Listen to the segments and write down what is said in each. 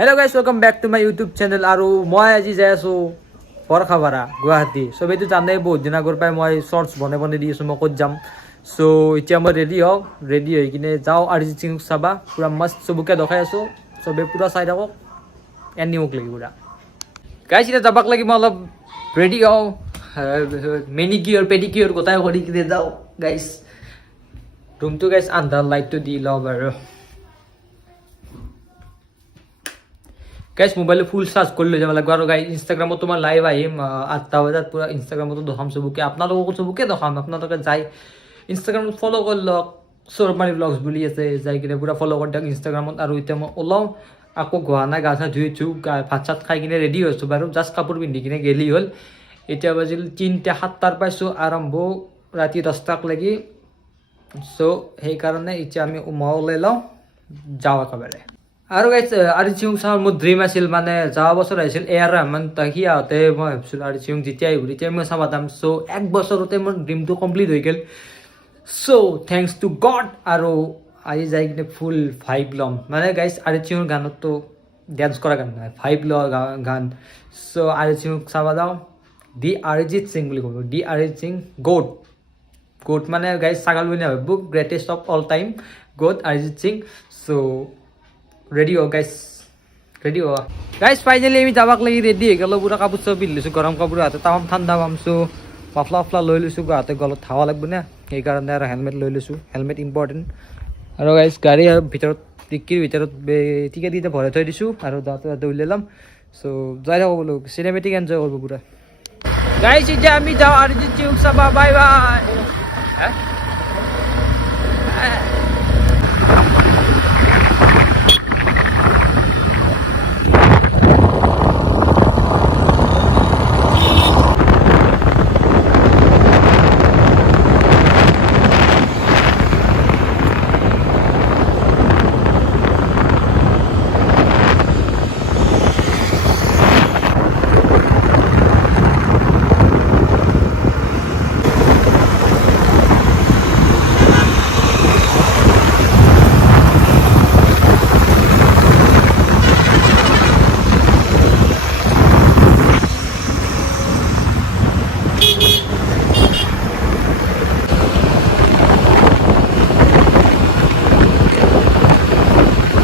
Hello guys, welcome back to my YouTube channel. আৰু মই আজি যাই আছো পৰখাপাৰা গুৱাহাটী। সবেইতো জানেই বহুত দিন আগৰ পৰাই মই শৰ্টছ বনাই দি আছো মই ক'ত যাম। সো এতিয়া মই ৰেডি হৈ কিনে যাওঁ অৰিজিত সিং চাবা। পুৰা মস্ত চবকে দেখাই আছো, সবে পুৰা চাই থাকক, এণ্ড মোক লাগি পুৰা। গাইছ এতিয়া যাবাক লাগি মই অলপ ৰেডি হওঁ, মেনিকিয়ৰ পেডিকিয়ৰ গোটাই কৰি কিনে যাওঁ গাইছ। ৰুমটো গাইছ আন্ধাৰ, লাইটটো দি লওঁ বাৰু। গাইছ মোবাইল ফুল চাৰ্জ কৰি লৈ যাব লাগিব। আৰু গাইছ ইনষ্টাগ্ৰামত তোমাৰ লাইভ আহিম 8টা বজাত, পুৰা ইনষ্টাগ্ৰামতো দেখাম চবকে, আপোনালোককো চবকে দেখাম। আপোনালোকে যাই ইনষ্টাগ্ৰামত ফ'ল' কৰি লওক, চৰমাৰী ব্লগছ বুলি আছে, যাই কিনে পুৰা ফ'ল' কৰি দিয়ক ইনষ্টাগ্ৰামত। আৰু এতিয়া মই ওলাওঁ, আকৌ গোৱা নাই, গা চা ধুই উঠোঁ, ভাত চাত খাই কিনে ৰেডি হৈছোঁ বাৰু, জাষ্ট কাপোৰ পিন্ধি কিনে গেলি হ'ল। এতিয়া বাজিল 3টা 7টাৰ পাইছোঁ আৰম্ভ ৰাতি 10টাক লাগি। চ' সেইকাৰণে এতিয়া আমি মই ওলাই লওঁ, যাওঁ একেবাৰে। আৰু গাইছ অৰিজিত সিং চাওঁ মোৰ ড্ৰিম আছিল, মানে যোৱা বছৰ আহিছিল এআৰ ৰহমান, সি আহোঁতে মই ভাবিছিলোঁ অৰিজিত সিং যেতিয়া আহিব তেতিয়া মই চাব যাম। চ' এক বছৰতে মোৰ ড্ৰিমটো কমপ্লিট হৈ গ'ল। চ' থেংকছ টু গড। আৰু আজি যাই কিনে ফুল ভাইব ল'ম, মানে গাইছ অৰিজিত সিঙৰ গানততো ডেন্স কৰা গান নহয়, ভাইব লোৱা গান। চ' অৰিজিত সিঙক চাব যাওঁ, দি অৰিজিত সিং বুলি ক'ব, দি অৰিজিত সিং গোট মানে গাইছ ছাগাল বুলি নাভাবিব, greatest of all time GOAT Arijit Singh. চ' ৰেডি হ গাইছ, ৰেডি হোৱা গাইছ। ফাইনেলি আমি যাবাক লাগি ৰেডি হৈ গ'লোঁ, পুৰা কাপোৰ চাপোৰ পিন্ধি লৈছোঁ, গৰম কাপোৰ হাতে তামাম ঠাণ্ডা পামছোঁ, মাফলা লৈ লৈছোঁ, হাতে গলত হাৱা লাগব না, সেইকাৰণে আৰু হেলমেট লৈ লৈছোঁ, হেলমেট ইম্পৰ্টেণ্ট। আৰু গাইছ গাড়ী ভিতৰত ডিক্কিৰ ভিতৰত টিকেট ভৰাই থৈ দিছোঁ, আৰু তাতে উলিয়াই ল'ম। চ' যাই থাকোঁ বোলো, চিনেমেটিক এনজয় কৰিব পুৰা। গাইছ এতিয়া আমি যাওঁ অৰিজিত সিং চাবা, বাই বাই।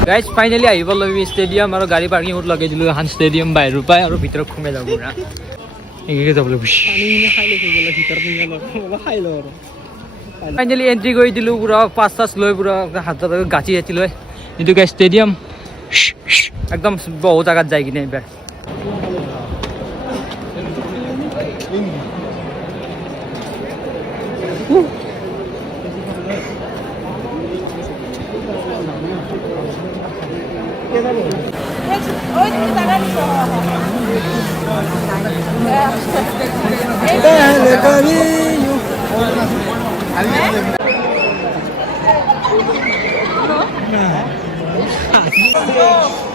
গাইজ ফাইনেলি আহিব লাগিব ষ্টেডিয়াম, আৰু গাড়ী পাৰ্কিঙত লগাই দিলোঁ এখন ষ্টেডিয়াম বাহিৰৰ পৰাই, আৰু ভিতৰত সোমাই যাব না এনেকৈ যাব লাগিব। ফাইনেলি এণ্ট্ৰি কৰি দিলোঁ, পুৰা পাছ চাছ লৈ, পুৰা হাতত গাঁঠি লৈ এইটো গাইজ ষ্টেডিয়াম। একদম বহুত জেগাত যায় কিনে এইবাৰ।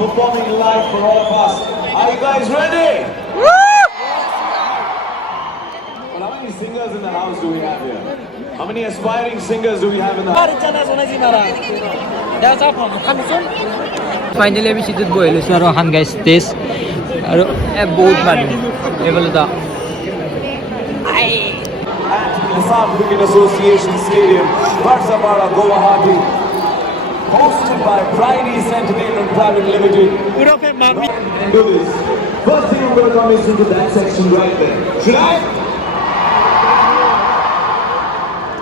Performing live for all of us. Are you guys ready? Well, how many singers in the house do we have here? How many aspiring singers do we have in the house? Finally আমি চিটত বহি লৈছোঁ, আৰু এখন guys stage, আৰু বহুত মানুহ এইফালে যাওঁ। At Assam Cricket Association Stadium, Varsapara, Guwahati, hosted by Pride East Entertainment Private Limited. Do this. First thing I'm going to come is into that section right there. Should I?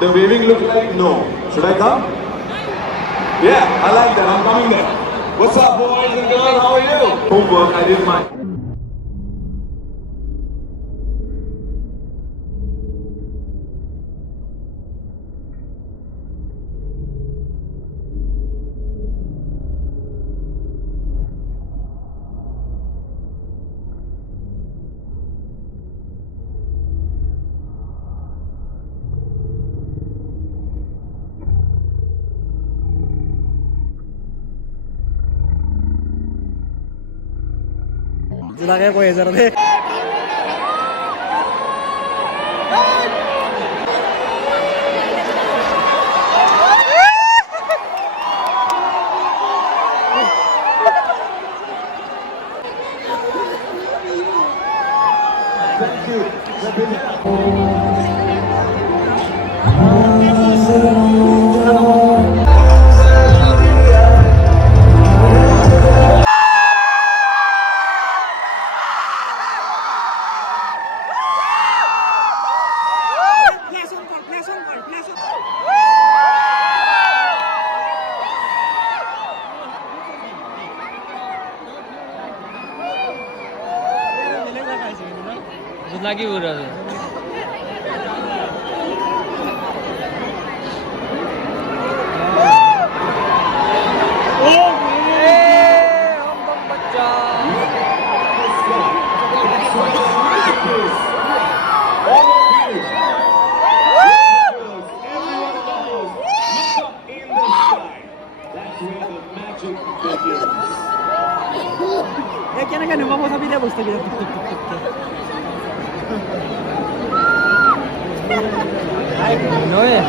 The waving look like no. Should I come? Yeah, I like that. I'm coming there. What's up, boys and girls? How are you? Homework, I did mine. Lagi ko ya sir. lagi udah क्या ना नुमा मोसा भी दे बसते भी no ya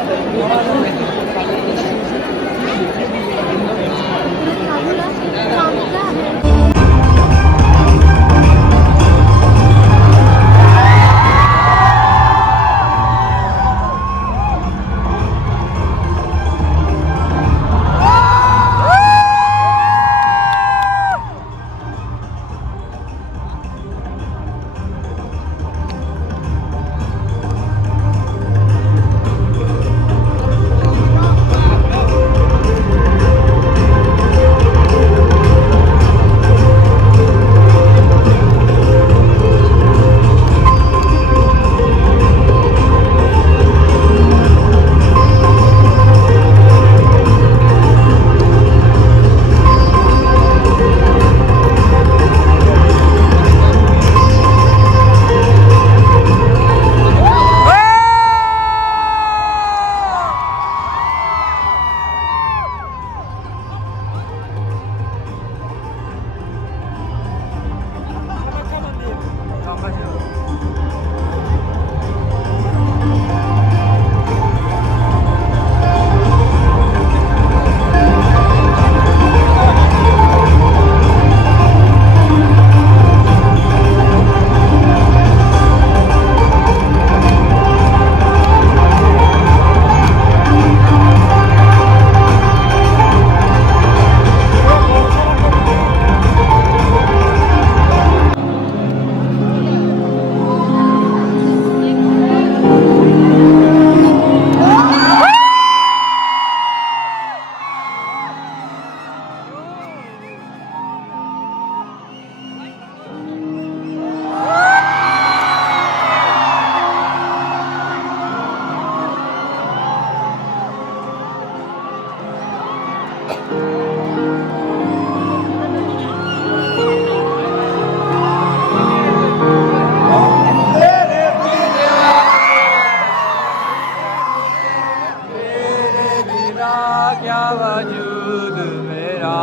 क्या वजूद मेरा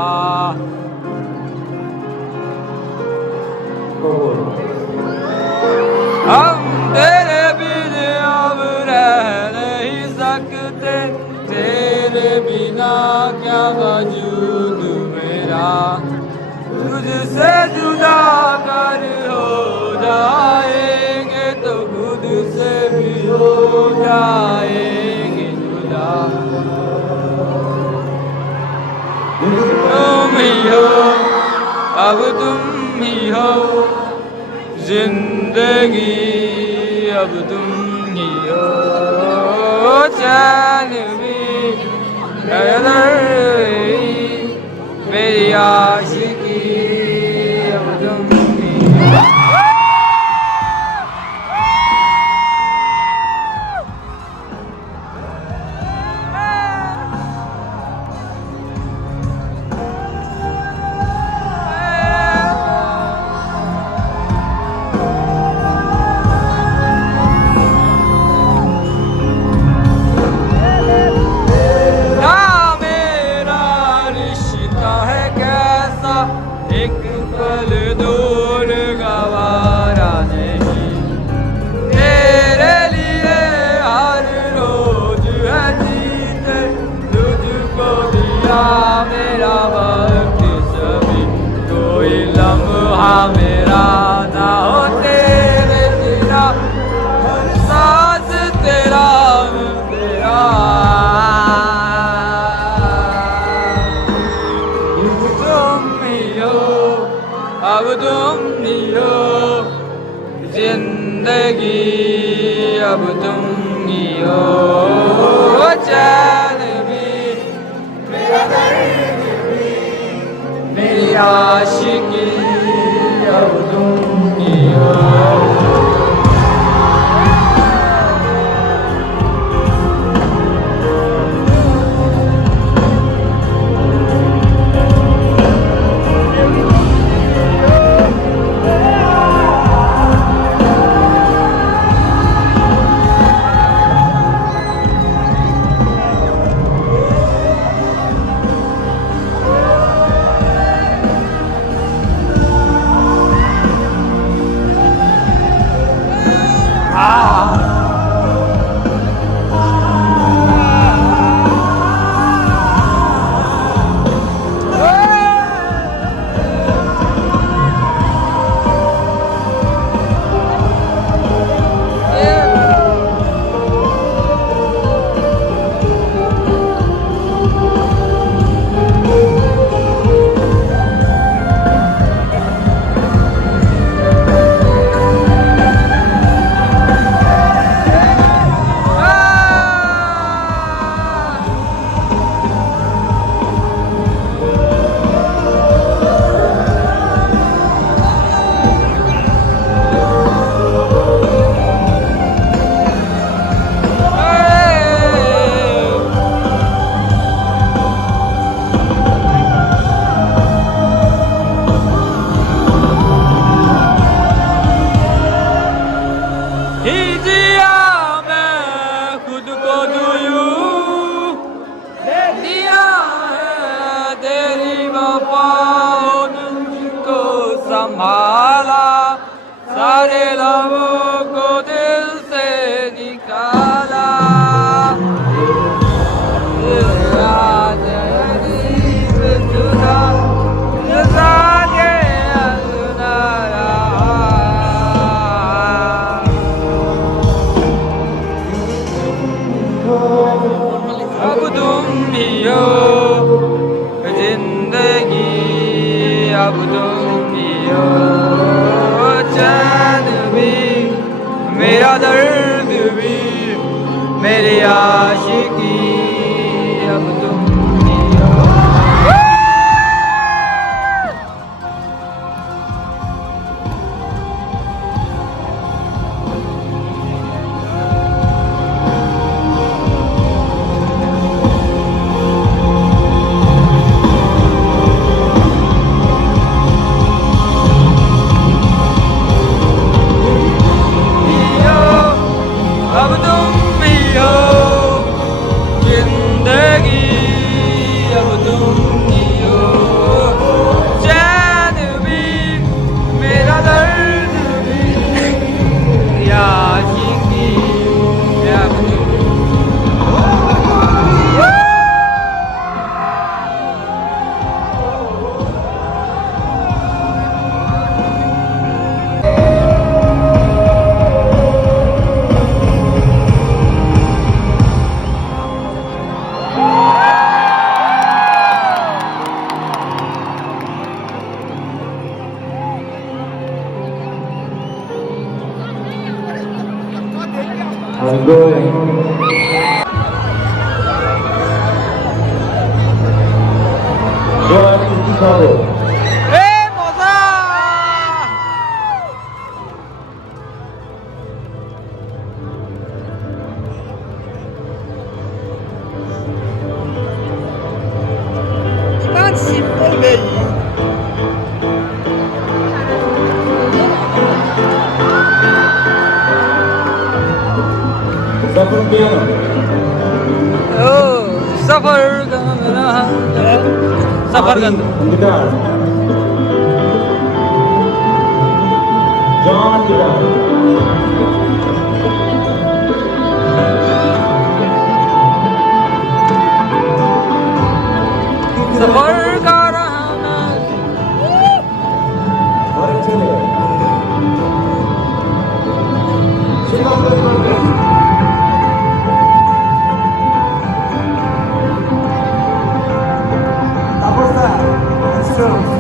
हम तेरे बिना अब रह नहीं सकते तेरे बिना क्या वजूद मेरा तुझसे जुदा कर हो जाएंगे तो खुद से भी हो जाएंगे जुदा तुम ही हो अब तुम ही हो जिंदगी अब तुम ही हो चैन भी मेरी आशिकी अब तुम ही हो एक पल दूर गवारा नहीं तेरे लिए हर रोज है जीते तुझको दिया मेरा वक्त सभी कोई लम्हा मेरा ना हो तेरे बिना अब तुम ही हो जिंदगी अब तुम ही हो चैन भी मेरा दर्द भी मेरी आशिकी अब तुम ही हो संभाला सारे लबों को दिल से निकाला अब तुम ही हो जिंदगी अब तुम ही हो चैन भी मेरा दर्द भी मेरी आशिकी अब तुम ही हो अब तुम भी हो जिंदगी अब तुम ही हो चैन भी मेरा दर्द भी मेरी आशिकी अब तुम I'm going. Going to trouble. Suffer piano. Suffer suffer On guitar. John guitar. सफर का रहना Tapos na. Let's go.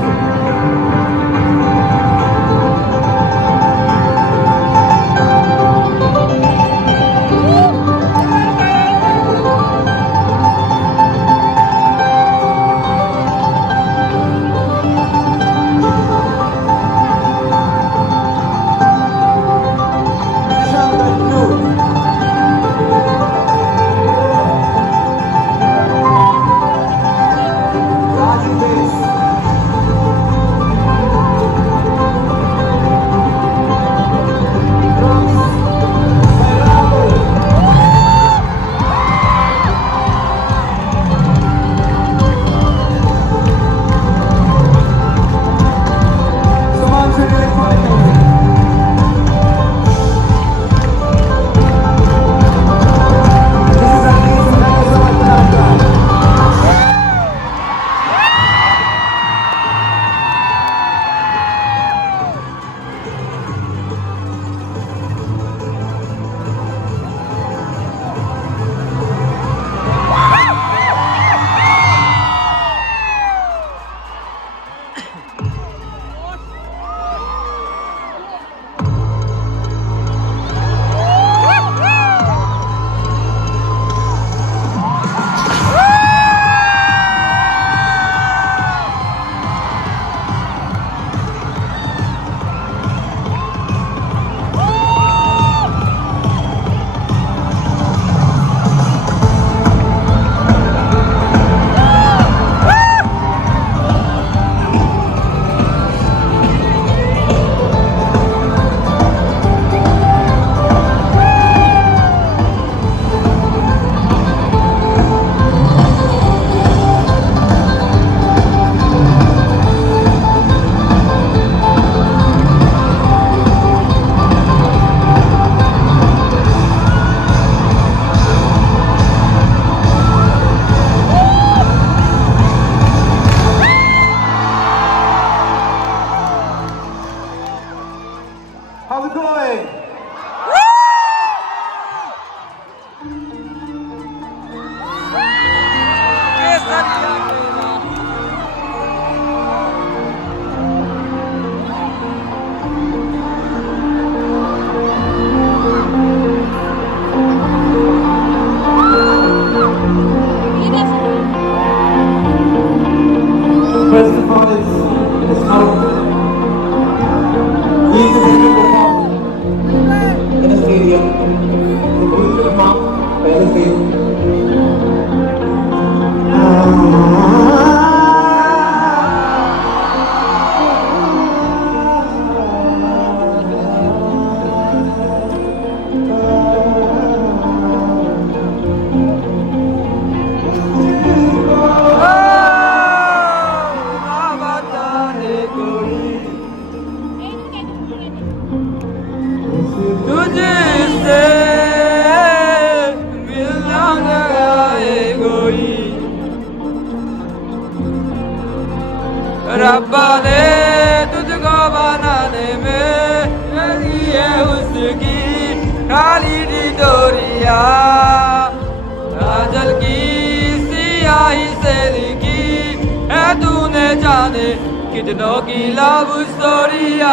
कितनों की लव स्टोरिया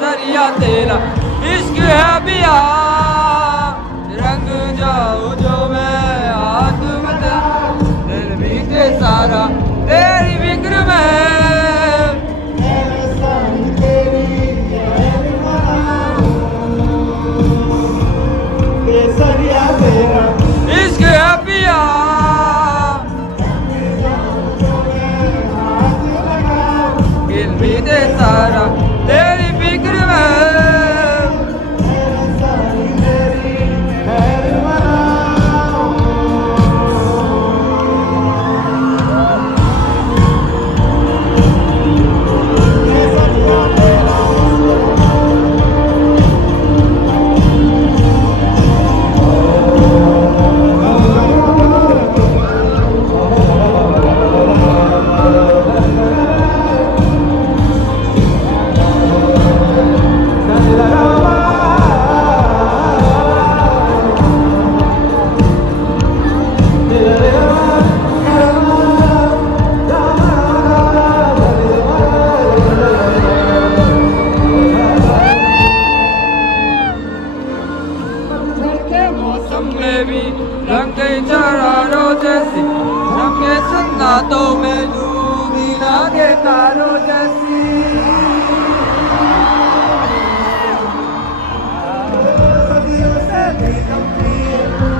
सरिया तेरा इश्क है पिया रंग जाऊं जो मैं हाथ में दिल बीते सारा तेरी फिक्र में इश्क है पिया दिल बीते सारा तेरी फिक्र में रंगे चरारों जैसी रंगे सन्नाटों में डूबी लगे तारों जैसी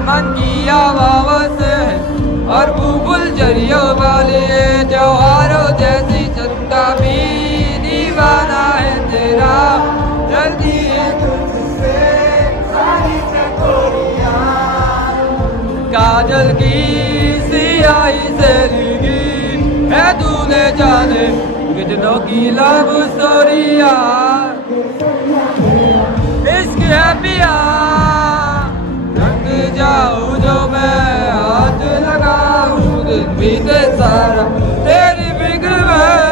मन की आवाज़ है और बुलबुल जरियों वाली त्योहारों जैसी चंदा भी दीवाना है तेरा जल्दी है तुझसे सारी चकोरियां काजल की सियाही से लिखी है तूने जाने कितनों की लव स्टोरिया इश्क है पिया रंग जाऊं जो मैं हाथ लगाऊं दिन बीते सारा तेरी फिक्र में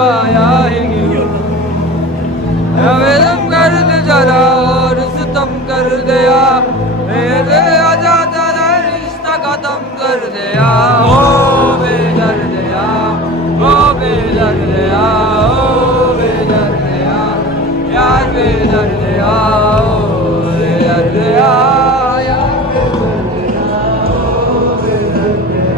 आया ही क्यों हमें दम कर दे जरा और सितम कर दिया मेरे आजाद रिश्ता खत्म कर दिया ओ बेदर्दिया ओ बेदर्दिया ओ बेदर्दिया यार बेदर्दिया ओ बेदर्दिया यार बेदर्दिया ओ बेदर्दिया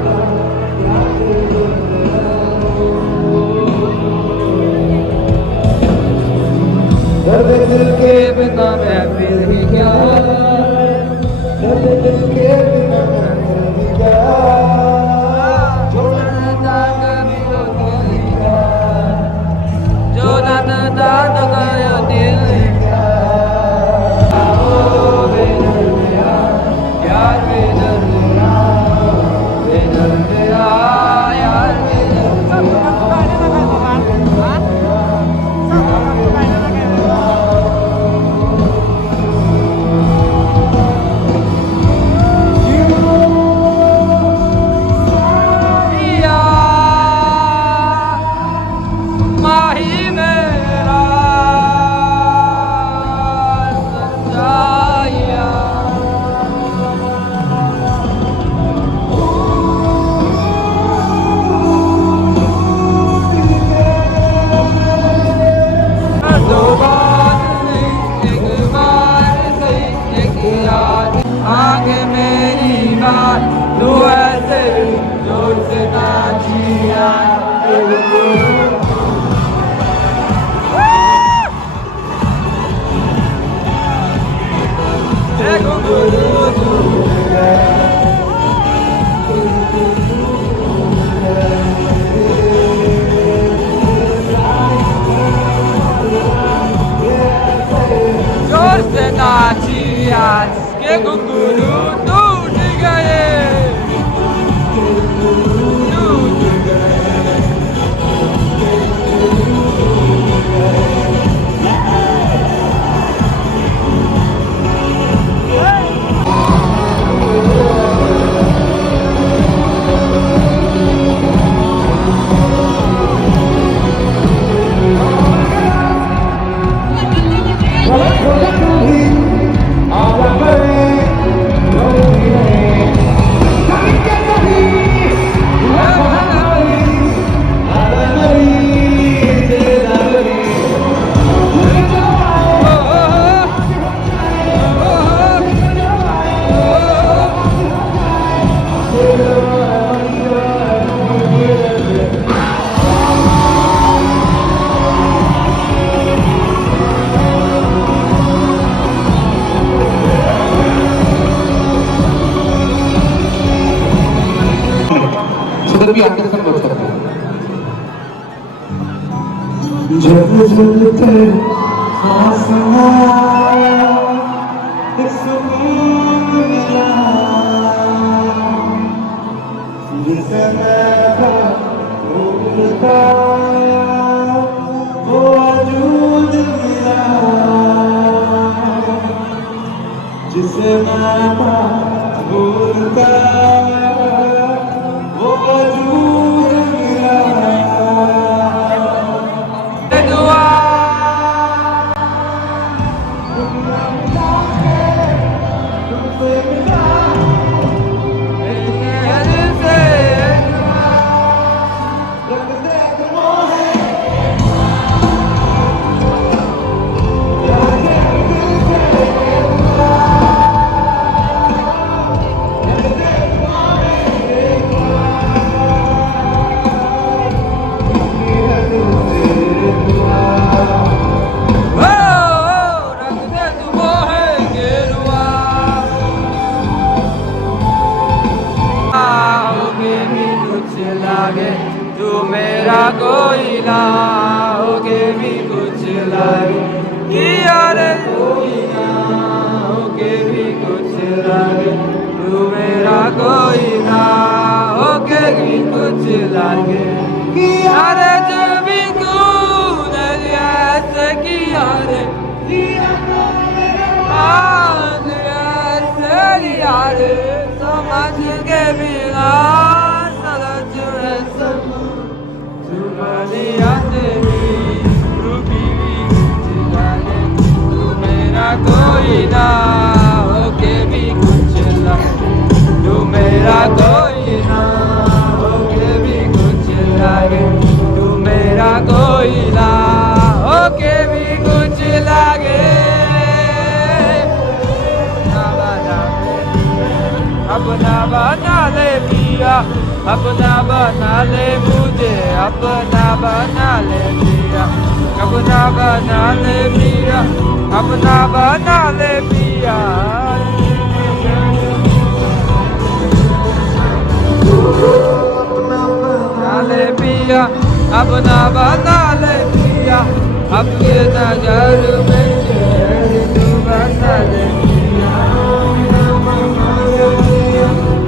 दर्द दिल के बिना महफिल भी क्या दर्द दिल के बिना महफिल भी क्या जो नता कभी तो दिल क्या जो नता तो गया दिल क्या ओ बेदर्दिया यार बेदर्दिया बेदर्दिया यार बेदर्दिया माही मेरा सच्चाइया दो बार नहीं एक बार नहीं एक याद आगे मेरी बात तू ऐसे जोर से नाचिया जोर से नाची आज के घुंघरू टूट गए टूट गए उधर भी आगे तक बच सकते हैं। जब जलते आसमां एक सुकून मिला जिसे मैं भूलता वो वजूद मिला जिसे मैं भूलता वो वजूद मिला तू मेरा कोई ना होगे भी कुछ लागे किया रे कोई ना होगे भी कुछ लागे तू मेरा कोई ना होगे भी कुछ लागे किया रे जो भी तूने ऐसे किया रे ऐसे लिया रे समझ के बिना समझ तुम्हारी यादें भी रुकी भी कुछ लागे तू मेरा कोई ना होके भी कुछ लागे तू मेरा कोई ना होके भी कुछ लागे तू मेरा कोई ना होके भी कुछ लागे अपना बना ले पिया अपना बना ले मुझे अपना बना ले पिया अपना बना ले पिया अपना बना ले पिया बना ले पिया अपना बना ले पिया अब ये नजर में तू बना ले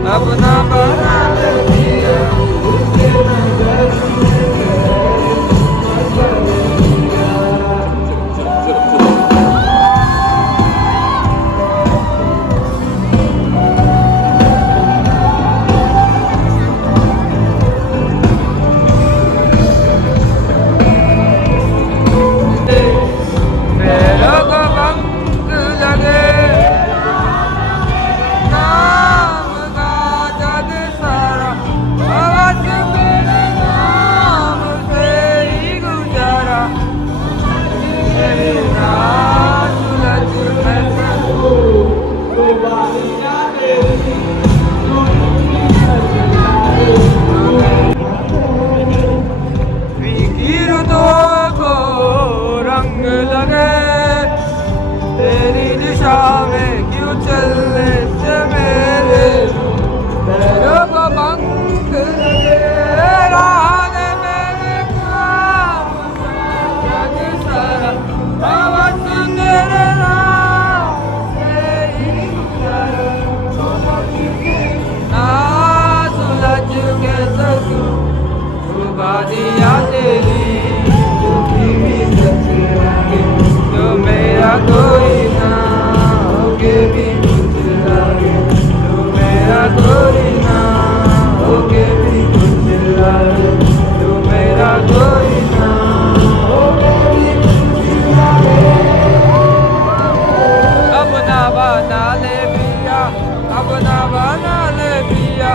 अपना बना ले पिया मेरे को पंख लगे नाम का जग सारा आवाज मेरे नाम से ही गुजारा मेरे नाम सुलझ मैं रुतों को रंग लगे तेरी दिशा में क्यों चलने से मेरे पैरों को पंख लगे राह मेरे काम जग सारा आवाज तेरे नाम से ही गुजारा ना सुलझ के सकूं दिया तेरी तो मेरा कोई ना होके भी कुछ लागे तो मेरा कोई ना होके भी कुछ लागे तो मेरा कोई ना होके भी कुछ लागे अपना बना ले पिया अपना बना ले पिया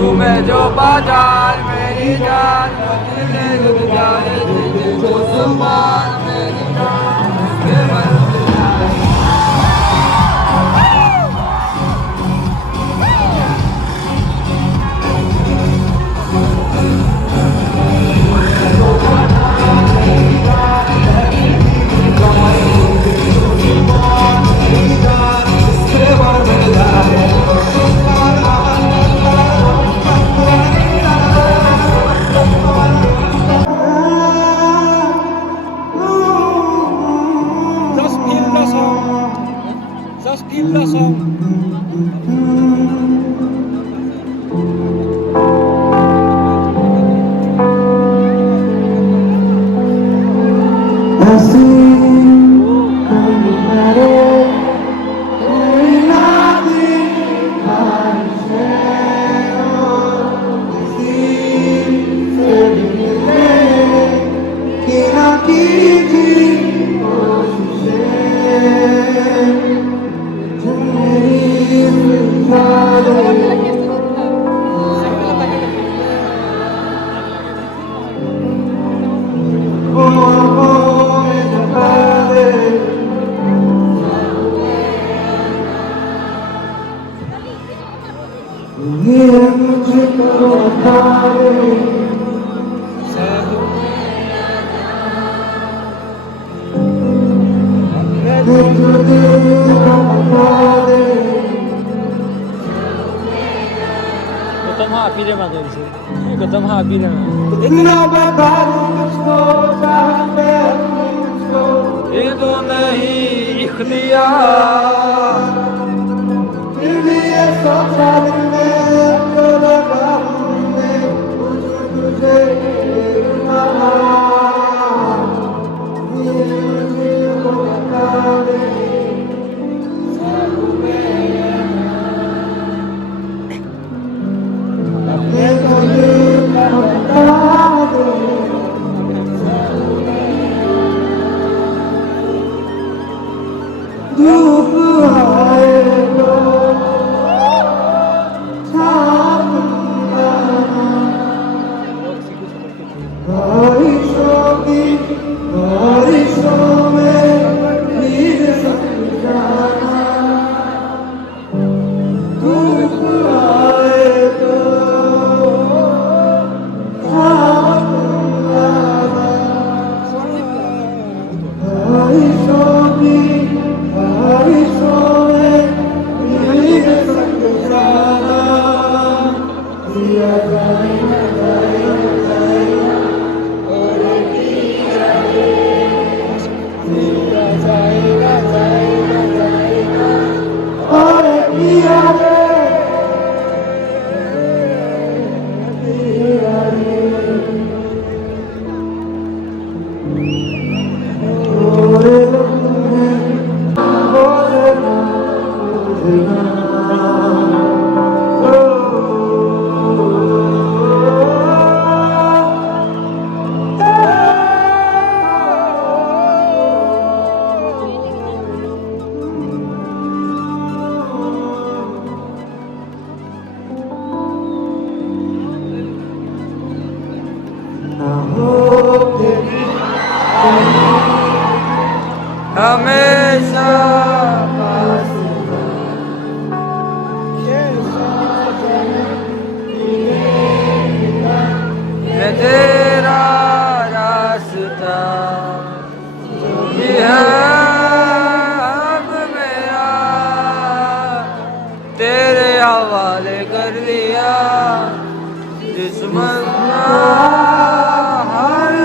तुम्हें जो बाजार मेरी जान मुझे रुक जाए जो सुमान मेरी जान Just feel the song. Just feel the song. Gautam हाँ पी रे मा गौतम हाँ पी रे मा ये तो नहीं इख्तियार हमेशा मैं तेरा रास्ता भी है अब मेरा तेरे हवाले कर दिया दुश्मन का हर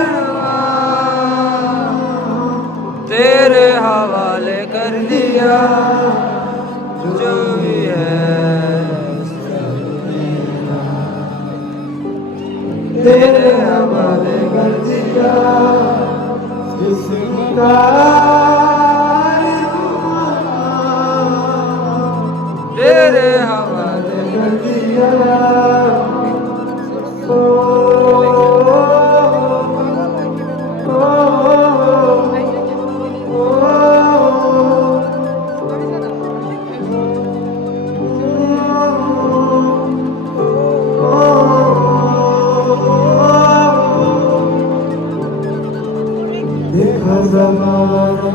देखा ज़माना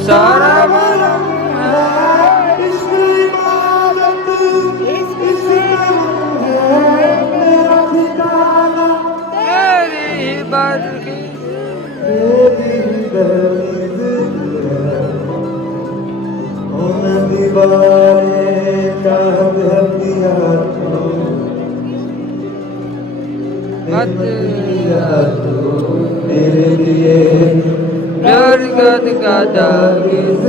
सारा मलम है इश्क़ इबादत इस्लाम है मेरा ठिकाना तेरी बरकी तेरी दर्द है उन दीवारें चाहत है पिया तो मत मेरे लिए प्यार का दागिज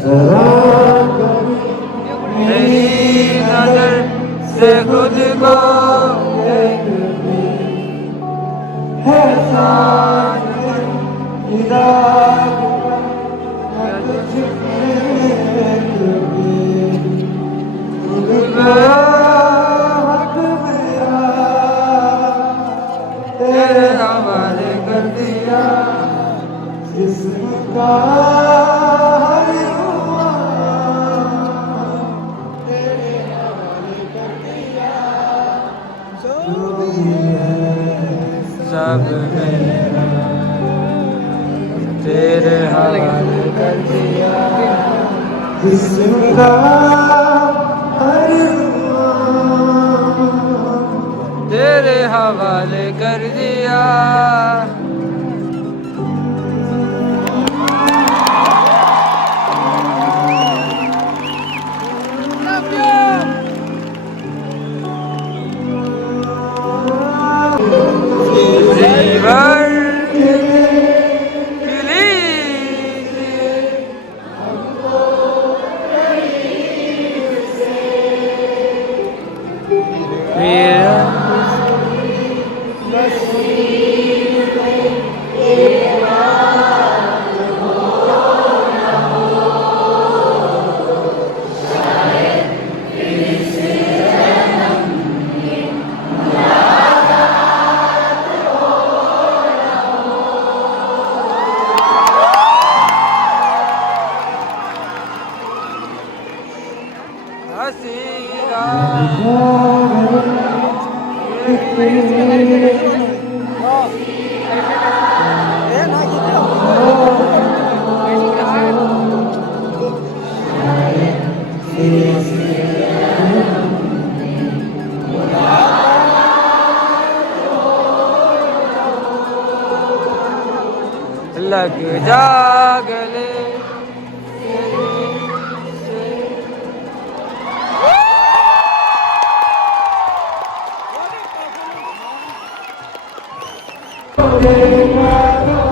जरा मेरी नजर से खुद को देख है साजन खुदा तेरे हवाले कर दिया जिसका सब मेरा तेरे हवाले कर दिया जिसका तेरे हवाले कर दिया जीवन के लिए मेरा हसीना लग जा गले तेरे